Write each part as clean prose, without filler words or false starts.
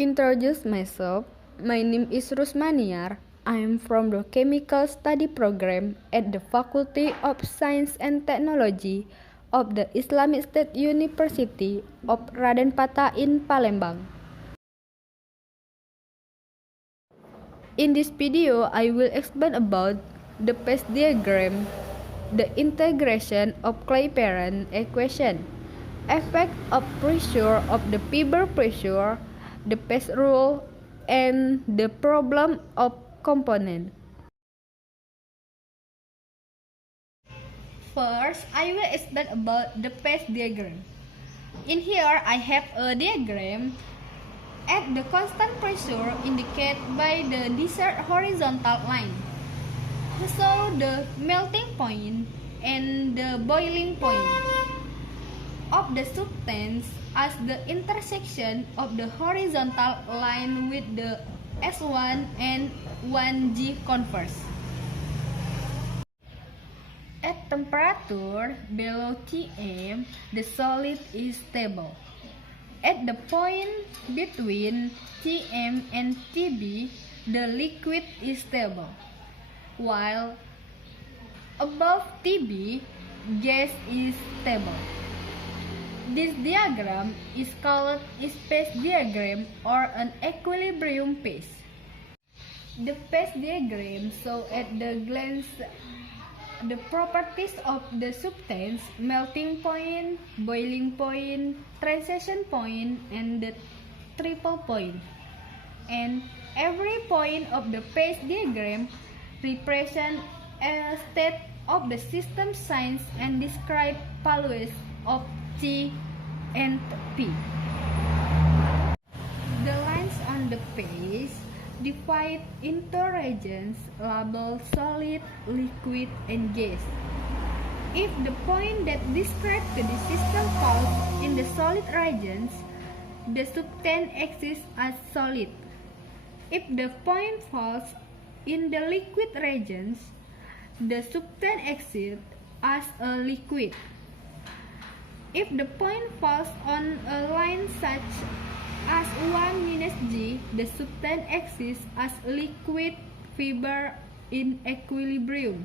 Introduce myself. My name is Rusmaniar. I am from the Chemical Study Program at the Faculty of Science and Technology of the Islamic State University of Raden Patah in Palembang. In this video, I will explain about the phase diagram, the integration of clepeyron equation, effect of pressure of the fiber pressure, the phase rule, and the problem of component. First, I will explain about the phase diagram. In here, I have a diagram at the constant pressure indicated by the desired horizontal line. So the melting point and the boiling point of the substance as the intersection of the horizontal line with the S1 and 1G converse. At temperature below Tm, the solid is stable. At the point between Tm and Tb, the liquid is stable, while above Tb, gas is stable. This diagram is called a phase diagram or an equilibrium phase. The phase diagram shows at the glance the properties of the substance, melting point, boiling point, transition point, and the triple point. And every point of the phase diagram represents a state of the system signs and describe values of T and P. The lines on the page divide into regions labeled solid, liquid, and gas. If the point that describes the system falls in the solid regions, the substance exists as solid. If the point falls in the liquid regions, the substance exists as a liquid. If the point falls on a line such as 1 minus G, the substance exists as liquid fiber in equilibrium.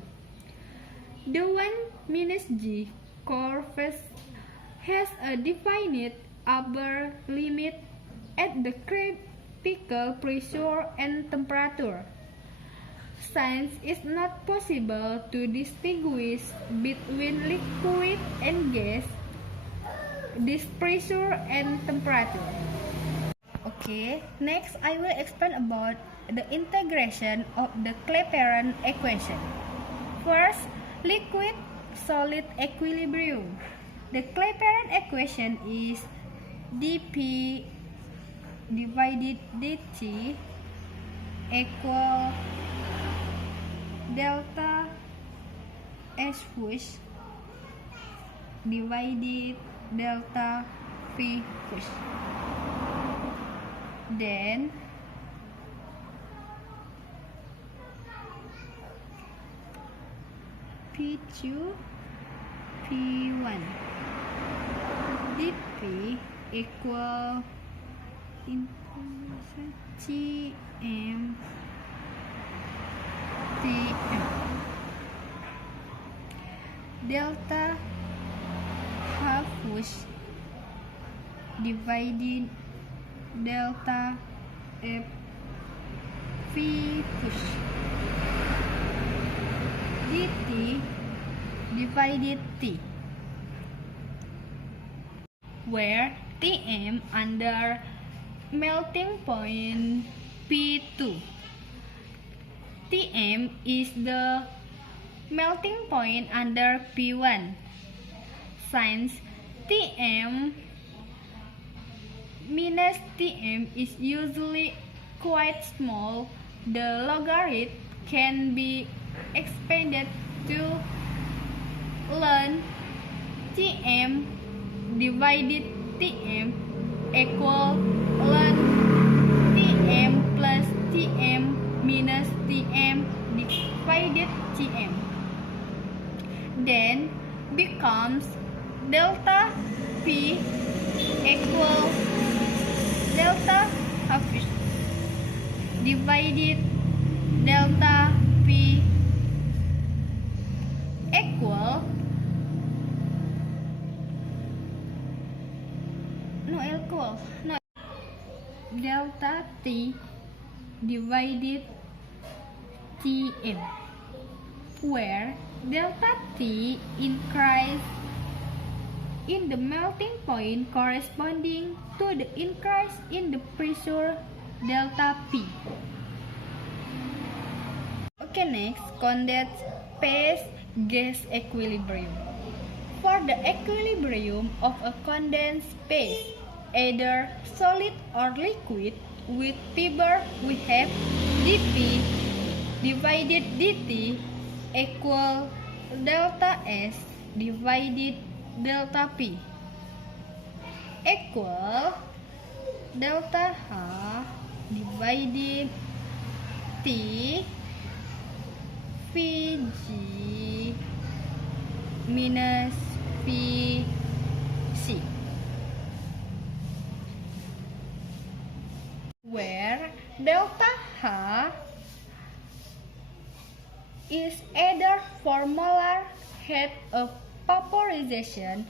The 1 minus G curve has a definite upper limit at the critical pressure and temperature. Since it's not possible to distinguish between liquid and gas, this pressure and temperature. Okay, next I will explain about the integration of the clepeyron equation. First, liquid-solid equilibrium. The clepeyron equation is dP divided dt equal delta S push divided delta V push. Then P2 P1 dP equal Tm Tm delta half push divided delta F V push dt divided T, where Tm under melting point P2. Tm is the melting point under P1. Since Tm minus Tm is usually quite small, the logarithm can be expanded to learn Tm divided Tm equal learn Tm plus Tm minus Tm divided Tm. Then becomes delta P equal delta half divided delta P equal delta T divided Tm, where delta T increase in the melting point corresponding to the increase in the pressure delta P. Okay, next, condensed phase gas equilibrium. For the equilibrium of a condensed phase, either solid or liquid, with fiber we have dP divided dt equal delta S divided delta P equal delta H divided T Vg minus Vc, where delta H is either for molar head of vaporization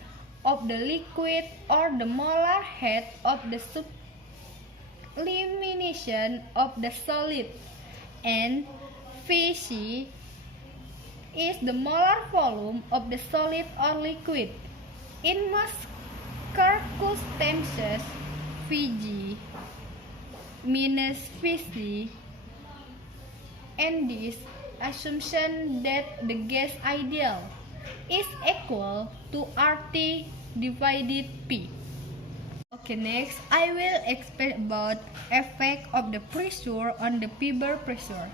of the liquid or the molar head of the sublimation of the solid, and Vc is the molar volume of the solid or liquid. In most circumstances, Vg minus Vc, and this assumption that the gas ideal is equal to RT divided P. Okay, next I will explain about effect of the pressure on the fiber pressure.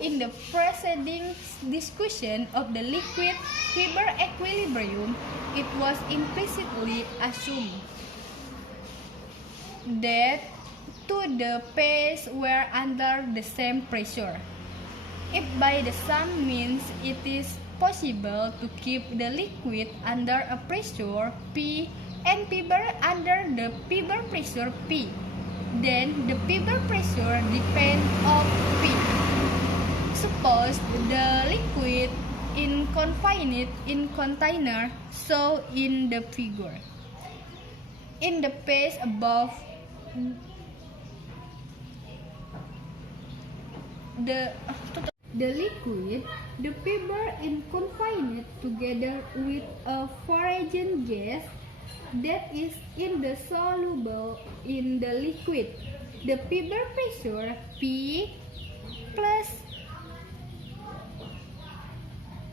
In the preceding discussion of the liquid fiber equilibrium, it was implicitly assumed that two the phase were under the same pressure. If by the same means it is possible to keep the liquid under a pressure P and fiber under the fiber pressure P, then the fiber pressure depends on P. Suppose the liquid is confined in container shown in the figure. In the page above, the liquid, the fiber is confined together with a foreign gas that is indissoluble in the liquid. The fiber pressure P plus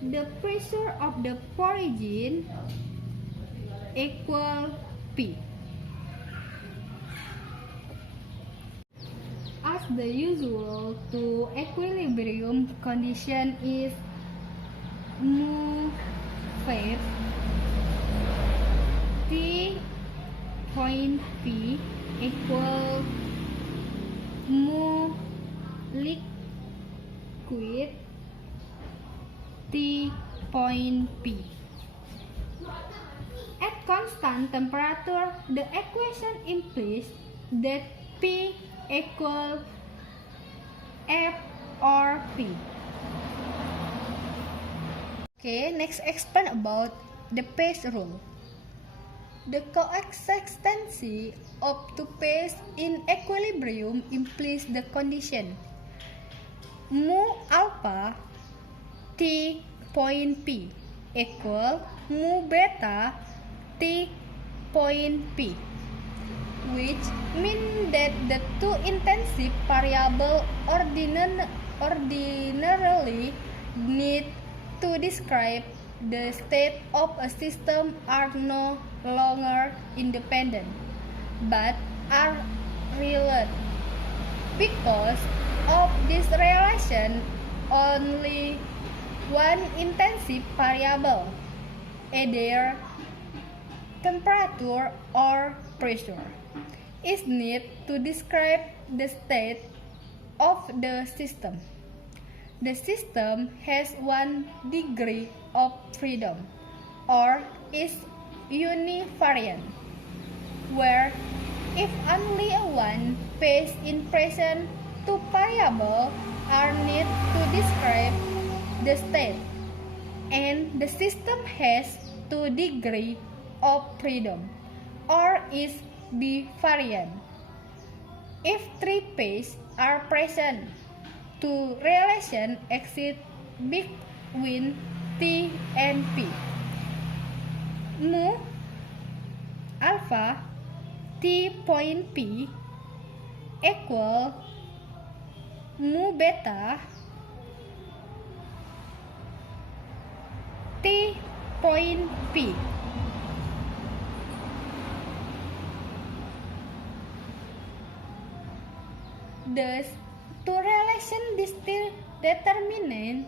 the pressure of the foreign equal P. As the usual to equilibrium condition is mu phase T point P equal mu liquid T point P. At constant temperature, the equation implies that P equal F or P. Okay, next explain about the phase rule. The coexistency of two phases in equilibrium implies the condition mu alpha T point P equal mu beta T point P, which means that the two intensive variables ordinarily need to describe the state of a system are no longer independent, but are related. Because of this relation, only one intensive variable, either temperature or pressure, is needed to describe the state of the system. The system has one degree of freedom, or is univariant, where if only one phase is present, two variables are needed to describe the state, and the system has two degrees of freedom, or is bivariant. If three pairs are present, two relations exist between T and P. Mu alpha T point P equal mu beta T point P. Thus, two relations determine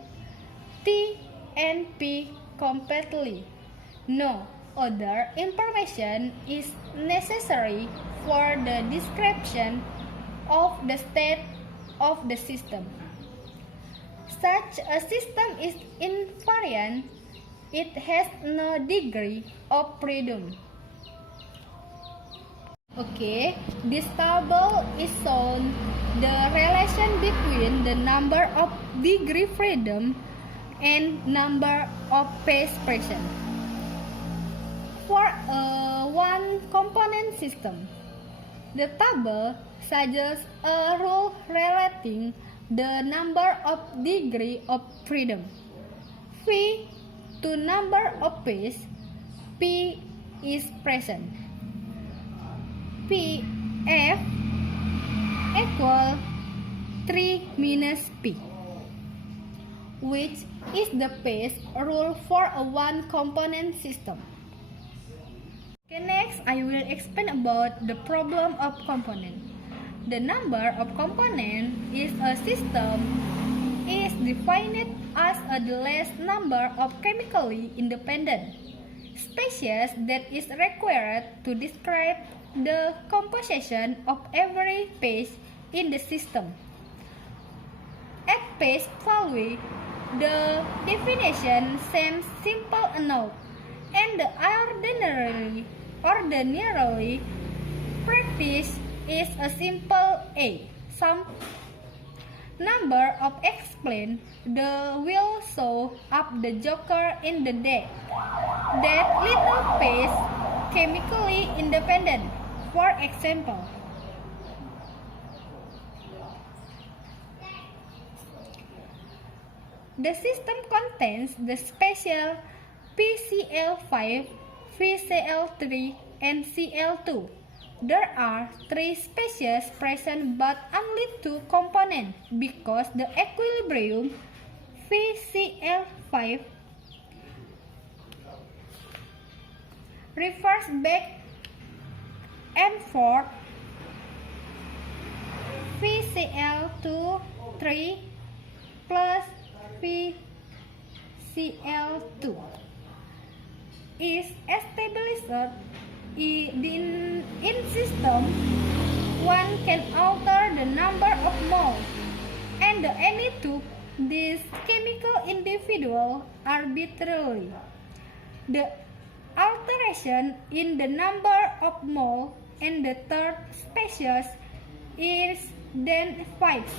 T and P completely. No other information is necessary for the description of the state of the system. Such a system is invariant. It has no degree of freedom. Okay, this table is shown the relation between the number of degree freedom and number of phase present for a one-component system. The table suggests a rule relating the number of degree of freedom phi to number of phase P is present. Pf equal 3 minus P, which is the phase rule for a one-component system. Okay, next I will explain about the problem of component. The number of components is a system is defined as the less number of chemically independent species that is required to describe the composition of every phase in the system. At phase value, the definition seems simple enough, and the ordinarily practice is a simple A. Some number of explain the will show up the joker in the deck. That little phase chemically independent. For example, the system contains the special PCl5, VCl3, and Cl2. There are three species present but only two components because the equilibrium VCl5 refers back and forth VCl2 3 plus VCl2 is established in system. One can alter the number of moles and any two these chemical individuals arbitrarily. The alteration in the number of moles and the third species is then fixed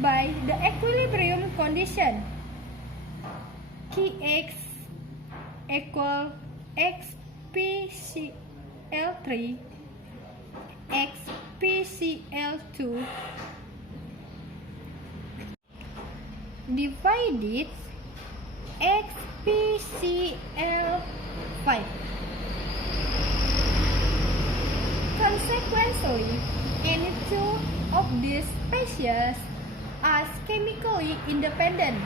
by the equilibrium condition Kx equal xPCl3 xPCl2 divided xPCl5. Consequently, any two of these species are chemically independent.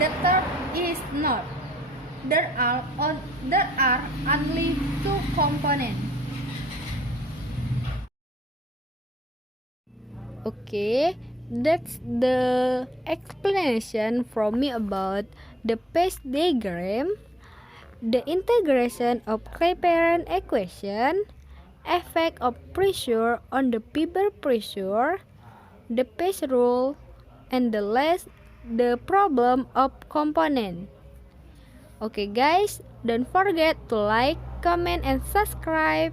The third is not. There are only two components. Okay, that's the explanation from me about the phase diagram, the integration of clepeyron equation, effect of pressure on the fiber pressure, the phase rule, and the problem of component. Okay guys, don't forget to like, comment, and subscribe.